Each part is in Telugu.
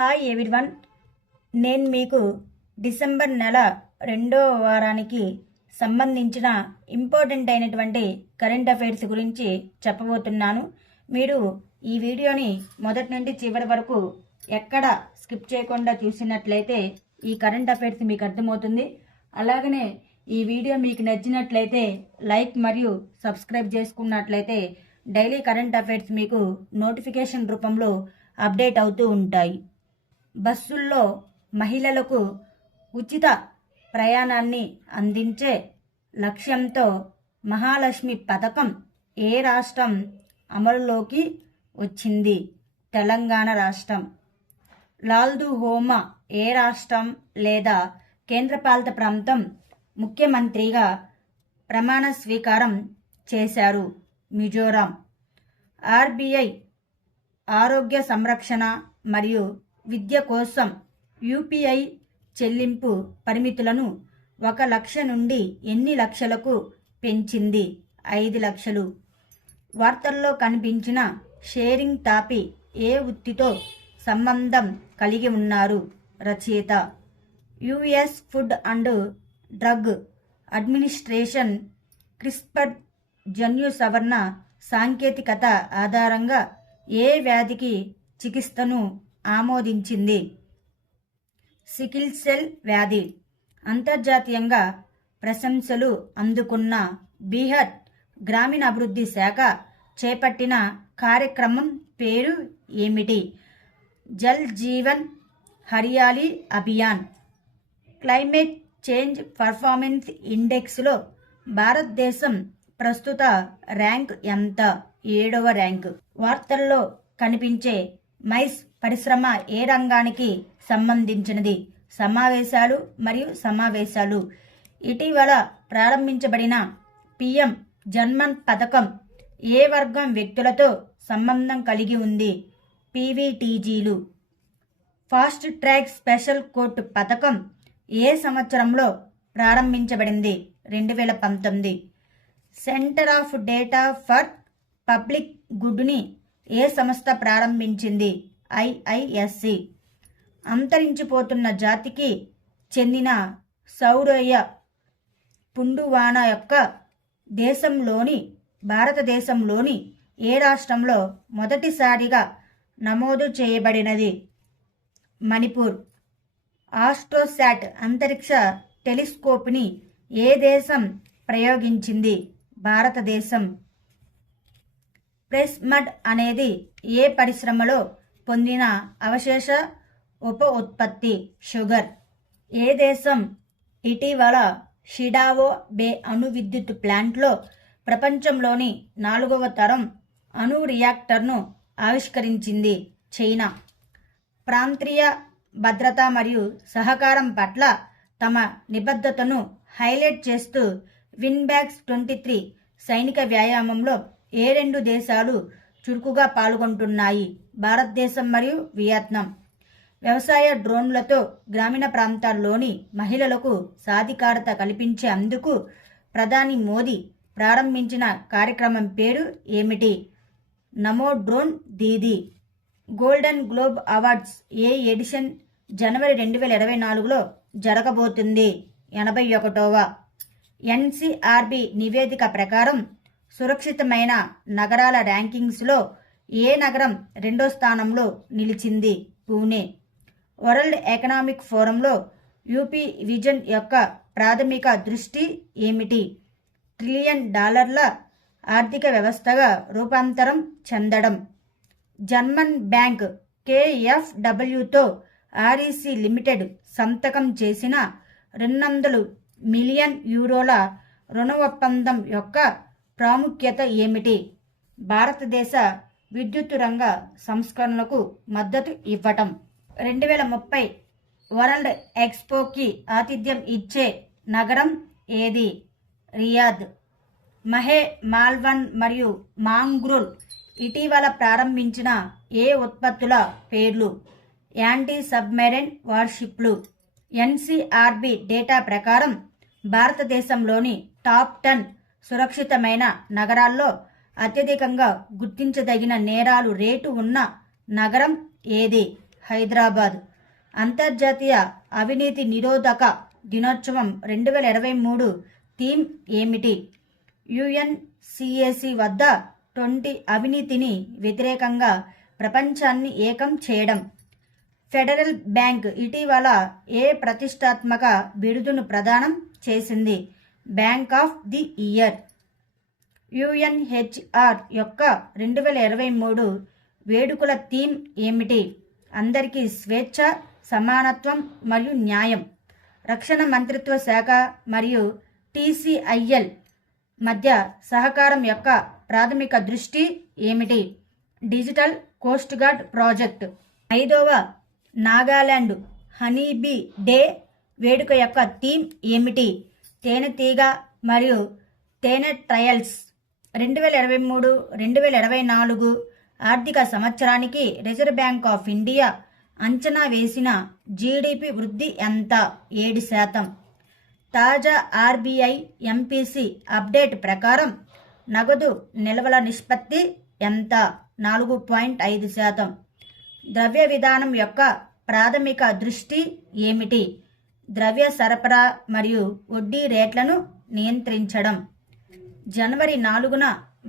హాయ్ ఎవ్రీవన్, నేను మీకు డిసెంబర్ నెల 2వ వారానికి సంబంధించిన ఇంపార్టెంట్ అయినటువంటి కరెంట్ అఫైర్స్ గురించి చెప్పబోతున్నాను. మీరు ఈ వీడియోని మొదటి నుండి చివరి వరకు ఎక్కడ స్కిప్ చేయకుండా చూసినట్లయితే ఈ కరెంట్ అఫైర్స్ మీకు అర్థమవుతుంది. అలాగనే ఈ వీడియో మీకు నచ్చినట్లయితే లైక్ మరియు సబ్స్క్రైబ్ చేసుకున్నట్లయితే డైలీ కరెంట్ అఫైర్స్ మీకు నోటిఫికేషన్ రూపంలో అప్డేట్ అవుతూ ఉంటాయి. బస్సుల్లో మహిళలకు ఉచిత ప్రయాణాన్ని అందించే లక్ష్యంతో మహాలక్ష్మి పథకం ఏ రాష్ట్రం అమలులోకి వచ్చింది? తెలంగాణ రాష్ట్రం. లాల్దుహోమా ఏ రాష్ట్రం లేదా కేంద్రపాలిత ప్రాంతం ముఖ్యమంత్రిగా ప్రమాణ స్వీకారం చేశారు? మిజోరాం. ఆర్బీఐ ఆరోగ్య సంరక్షణ మరియు విద్య కోసం యూపీఐ చెల్లింపు పరిమితులను 1 లక్ష నుండి ఎన్ని లక్షలకు పెంచింది? 5 లక్షలు. వార్తల్లో కనిపించిన షేరింగ్ తాపి ఏ వృత్తితో సంబంధం కలిగి ఉన్నారు? రచయిత. US food and drug administration CRISPR జన్యు సవరణ సాంకేతికత ఆధారంగా ఏ వ్యాధికి చికిత్సను ఆమోదించింది? సికిల్ సెల్ వ్యాధి. అంతర్జాతీయంగా ప్రశంసలు అందుకున్న బీహార్ గ్రామీణాభివృద్ధి శాఖ చేపట్టిన కార్యక్రమం పేరు ఏమిటి? Jal Jeevan Hariyali Abhiyan. Climate change performance ఇండెక్స్లో భారతదేశం ప్రస్తుత ర్యాంక్ ఎంత? 7వ ర్యాంకు. వార్తల్లో కనిపించే మైస్ పరిశ్రమ ఏ రంగానికి సంబంధించినది? సమావేశాలు మరియు సమావేశాలు. ఇటీవల ప్రారంభించబడిన పిఎం జన్మన్ పథకం ఏ వర్గం వ్యక్తులతో సంబంధం కలిగి ఉంది? పీవీటీజీలు. ఫాస్ట్ ట్రాక్ స్పెషల్ కోర్టు పథకం ఏ సంవత్సరంలో ప్రారంభించబడింది? 2019. Centre of data for public గుడ్ని ఏ సంస్థ ప్రారంభించింది? ఐఐఎస్సి. అంతరించిపోతున్న జాతికి చెందిన సౌరయ్య పుండువాన యొక్క భారతదేశంలోని ఏ రాష్ట్రంలో మొదటిసారిగా నమోదు చేయబడినది? మణిపూర్. ఆస్ట్రోసాట్ అంతరిక్ష టెలిస్కోప్ని ఏ దేశం ప్రయోగించింది? భారతదేశం. ప్రెస్ మడ్ అనేది ఏ పరిశ్రమలో పొందిన అవశేష ఉప ఉత్పత్తి? షుగర్. ఏ దేశం ఇటీవల షిడావో బే అణు విద్యుత్ ప్లాంట్లో ప్రపంచంలోని 4వ తరం అణు రియాక్టర్ను ఆవిష్కరించింది? చైనా. ప్రాంతీయ భద్రత మరియు సహకారం పట్ల తమ నిబద్ధతను హైలైట్ చేస్తూ విన్బ్యాక్స్ 23 సైనిక వ్యాయామంలో ఏ 2 దేశాలు చురుకుగా పాల్గొంటున్నాయి? భారతదేశం మరియు వియత్నాం. వ్యవసాయ డ్రోన్లతో గ్రామీణ ప్రాంతాల్లోని మహిళలకు సాధికారత కల్పించేందుకు ప్రధాని మోదీ ప్రారంభించిన కార్యక్రమం పేరు ఏమిటి? Namo drone Didi. Golden Globe awards ఏ ఎడిషన్ జనవరి 2024లో జరగబోతుంది? 81వ. ఎన్సీఆర్బీ నివేదిక ప్రకారం సురక్షితమైన నగరాల ర్యాంకింగ్స్లో ఏ నగరం 2వ స్థానంలో నిలిచింది? పూణే. వరల్డ్ ఎకనామిక్ ఫోరంలో యూపీ విజన్ యొక్క ప్రాథమిక దృష్టి ఏమిటి? $1 ట్రిలియన్ ఆర్థిక వ్యవస్థగా రూపాంతరం చెందడం. జర్మన్ బ్యాంక్ కేఎఫ్డబ్ల్యూతో ఆర్ఈసీ లిమిటెడ్ సంతకం చేసిన 200 మిలియన్ యూరోల రుణ ఒప్పందం యొక్క ప్రాముఖ్యత ఏమిటి? భారతదేశ విద్యుత్ రంగ సంస్కరణలకు మద్దతు ఇవ్వటం. 2030 వరల్డ్ ఎక్స్పోకి ఆతిథ్యం ఇచ్చే నగరం ఏది? రియాద్. మహే మాల్వన్ మరియు మాంగ్రోల్ ఇటీవల ప్రారంభించిన ఏ ఉత్పత్తుల పేర్లు? యాంటీ సబ్మెరైన్ వార్షిప్లు. ఎన్సీఆర్బీ డేటా ప్రకారం భారతదేశంలోని టాప్ 10 సురక్షితమైన నగరాల్లో అత్యధికంగా గుర్తించదగిన నేరాలు రేటు ఉన్న నగరం ఏది? హైదరాబాద్. అంతర్జాతీయ అవినీతి నిరోధక దినోత్సవం 2023 థీమ్ ఏమిటి? UNCAC వద్ద 20 అవినీతిని వ్యతిరేకంగా ప్రపంచాన్ని ఏకం చేయడం. ఫెడరల్ బ్యాంక్ ఇటీవల ఏ ప్రతిష్టాత్మక బిరుదును ప్రదానం చేసింది? Bank of the year. UNHR యొక్క 2023 వేడుకల థీమ్ ఏమిటి? అందరికీ స్వేచ్ఛ, సమానత్వం మరియు న్యాయం. రక్షణ మంత్రిత్వ శాఖ మరియు TCIL మధ్య సహకారం యొక్క ప్రాథమిక దృష్టి ఏమిటి? Digital coast guard project. 5వ నాగాలాండ్ హనీబీ డే వేడుక యొక్క థీమ్ ఏమిటి? తేనెటీగ మరియు తేనె ట్రయల్స్. 2023-2024 ఆర్థిక సంవత్సరానికి రిజర్వ్ బ్యాంక్ ఆఫ్ ఇండియా అంచనా వేసిన GDP వృద్ధి ఎంత? 7%. తాజా RBI MPC అప్డేట్ ప్రకారం నగదు నిల్వల నిష్పత్తి ఎంత? 4.5%. ద్రవ్య విధానం యొక్క ప్రాథమిక దృష్టి ఏమిటి? ద్రవ్య సరఫరా మరియు వడ్డీ రేట్లను నియంత్రించడం. జనవరి 4న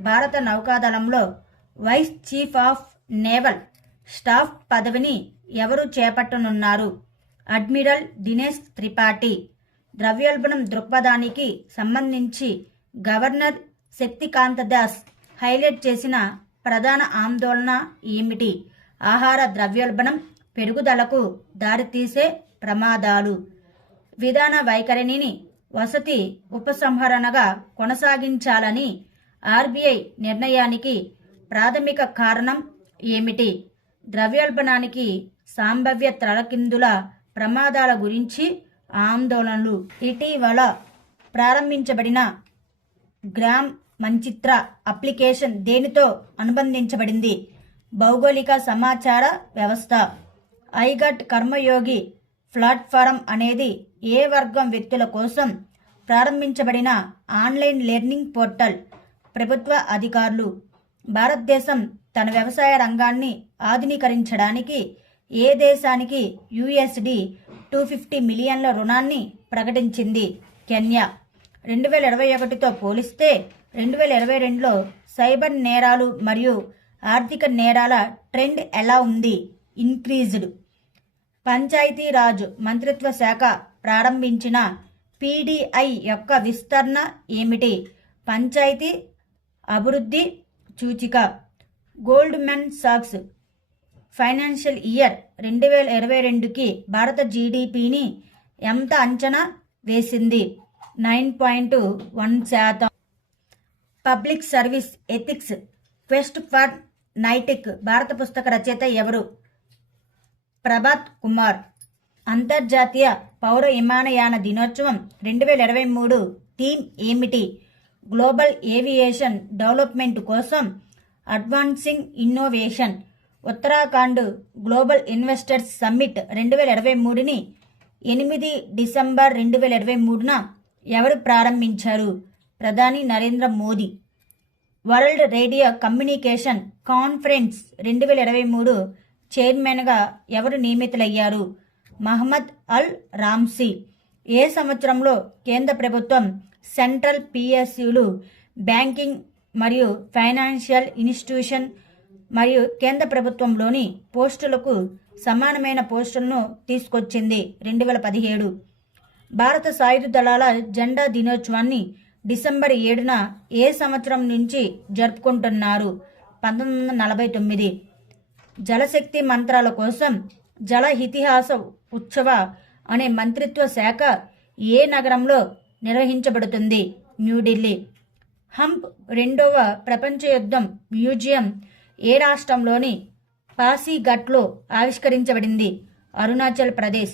భారత నౌకాదళంలో vice chief of naval staff పదవిని ఎవరు చేపట్టనున్నారు? అడ్మిరల్ దినేష్ త్రిపాఠి. ద్రవ్యోల్బణం దృక్పథానికి సంబంధించి గవర్నర్ శక్తికాంత దాస్ హైలైట్ చేసిన ప్రధాన ఆందోళన ఏమిటి? ఆహార ద్రవ్యోల్బణం పెరుగుదలకు దారితీసే ప్రమాదాలు. విధాన వైఖరిని వసతి ఉపసంహరణగా కొనసాగించాలని RBI నిర్ణయానికి ప్రాథమిక కారణం ఏమిటి? ద్రవ్యోల్బణానికి సంభావ్య తలకిందుల ప్రమాదాల గురించి ఆందోళనలు. ఇటీవల ప్రారంభించబడిన గ్రామ్ మంచిత్ర అప్లికేషన్ దేనితో అనుబంధించబడింది? భౌగోళిక సమాచార వ్యవస్థ. ఐగట్ కర్మయోగి ప్లాట్ఫారం అనేది ఏ వర్గం వ్యక్తుల కోసం ప్రారంభించబడిన ఆన్లైన్ లెర్నింగ్ పోర్టల్? ప్రభుత్వ అధికారులు. భారతదేశం తన వ్యవసాయ రంగాన్ని ఆధునీకరించడానికి ఏ దేశానికి $250 మిలియన్ల రుణాన్ని ప్రకటించింది? కెన్యా. 2021తో పోలిస్తే 2022లో సైబర్ నేరాలు మరియు ఆర్థిక నేరాల ట్రెండ్ ఎలా ఉంది? ఇంక్రీజ్డ్. పంచాయతీరాజ్ మంత్రిత్వ శాఖ ప్రారంభించిన PDI యొక్క విస్తరణ ఏమిటి? పంచాయతీ అభివృద్ధి సూచిక. గోల్డ్మెన్ సాక్స్ ఫైనాన్షియల్ ఇయర్ 2022కి భారత GDPని ఎంత అంచనా వేసింది? 9.1%. Public service ethics quest for Naitik Bharat పుస్తక రచయిత ఎవరు? ప్రభాత్ కుమార్. అంతర్జాతీయ పౌర విమానయాన దినోత్సవం 2023 థీమ్ ఏమిటి? గ్లోబల్ ఏవియేషన్ డెవలప్మెంట్ కోసం advancing innovation. Uttarakhand global investors summit 2023ని 8 డిసెంబర్ 2023న ఎవరు ప్రారంభించారు? ప్రధాని Narendra Modi. World radio communication conference 2023 చైర్మన్గా ఎవరు నియమితులయ్యారు? మహమ్మద్ అల్ రామ్సీ. ఏ సంవత్సరంలో కేంద్ర ప్రభుత్వం సెంట్రల్ PSUలు బ్యాంకింగ్ మరియు ఫైనాన్షియల్ ఇన్స్టిట్యూషన్ మరియు కేంద్ర ప్రభుత్వంలోని పోస్టులకు సమానమైన పోస్టులను తీసుకొచ్చింది? 2017. భారత సాయుధ దళాల జెండా దినోత్సవాన్ని డిసెంబర్ 7న ఏ సంవత్సరం నుంచి జరుపుకుంటున్నారు? 1949. జలశక్తి మంత్రాల కోసం జల ఇతిహాస ఉత్సవ అనే మంత్రిత్వ శాఖ ఏ నగరంలో నిర్వహించబడుతుంది? న్యూఢిల్లీ. హంప్ 2వ ప్రపంచ యుద్ధం మ్యూజియం ఏ రాష్ట్రంలోని పాసీఘట్లో ఆవిష్కరించబడింది? అరుణాచల్ ప్రదేశ్.